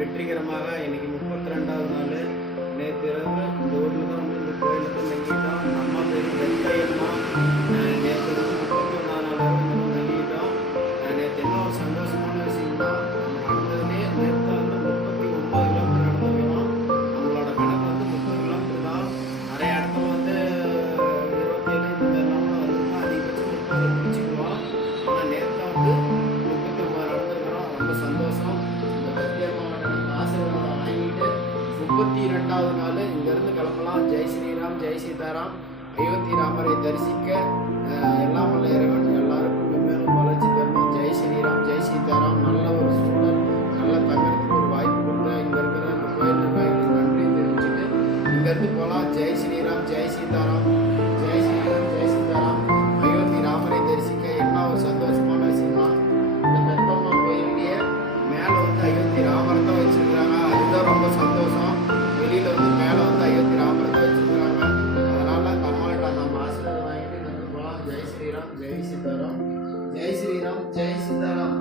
வெற்றிகரமாக இன்னைக்கு 32வது நாள். நேற்று இரவு இந்த ஊரில் தான் வந்து இந்த கோயிலில் தான் தங்கிட்டோம். அம்மா பேர் வெங்கையம்மா. நேற்று வந்து 31வது நாள் இரவு இங்கே தங்கிட்டோம். நேற்று என்ன ஒரு சந்தோஷமான விஷயம்னா, நம்ம நடந்ததுலேயே நேற்று வந்து 39 கிலோமீட்டர் நடந்துக்கிறோம். நம்மளோட கணக்கு வந்து 30 கிலோமீட்டர் தான். நிறைய இடத்துல வந்து 27 இந்த மாதிரிலாம் வந்துருக்கோம். அதிகபட்சம் 30 பிடிச்சிக்குவோம். ஆனால் நேற்று வந்து 39 நடந்துருக்கிறோம். ரொம்ப சந்தோஷம். இந்த வெங்கையம்மாவோட ஆசீர்வாதம் வாங்கிட்டு 32வது நாள் இங்கேருந்து கிளம்பலாம். ஜெய் ஸ்ரீராம், ஜெய் சீதாராம். அயோத்தி ராமரை தரிசிக்க எல்லாம் வல்ல இறைவன் எல்லாருக்கும் மென்மேலும் வளர்ச்சி பெறணும். ஜெய் ஸ்ரீராம், ஜெய் சீதாராம். நல்ல ஒரு சூழல், நல்ல தங்கறதுக்கு ஒரு வாய்ப்பு கொடுத்தா இங்கே இருக்கிற இந்த கோயில் நிர்வாகிகளுக்கு நன்றி தெரிவிச்சுட்டு இங்கேருந்து போகலாம். ஜெய் ஸ்ரீராம், ஜெய் சீதாராம், ஜெய் ஸ்ரீராம், ஜெய் சீதாராம். அயோத்தி ராமரை தரிசிக்க என்ன ஒரு சந்தோஷமான விஷயமா, இந்த பெத்தம்மா கோயிலேயே மேலே வந்து அயோத்தி ராமரை தான் வச்சுருக்கிறாங்க. அதுதான் ரொம்ப சந்தோஷம். வெளியில் வந்து மேலே வந்து அயோத்தி ராமரை தான் வச்சுருக்கிறாங்க. அதனால் அந்த அம்மாட்ட நம்ம ஆசீர்வாதம் வாங்கிட்டு இங்கே போகலாம். ஜெய் ஸ்ரீராம், ஜெய் சீதாராம், ஜெய் ஸ்ரீராம், ஜெய் சீதாராம்.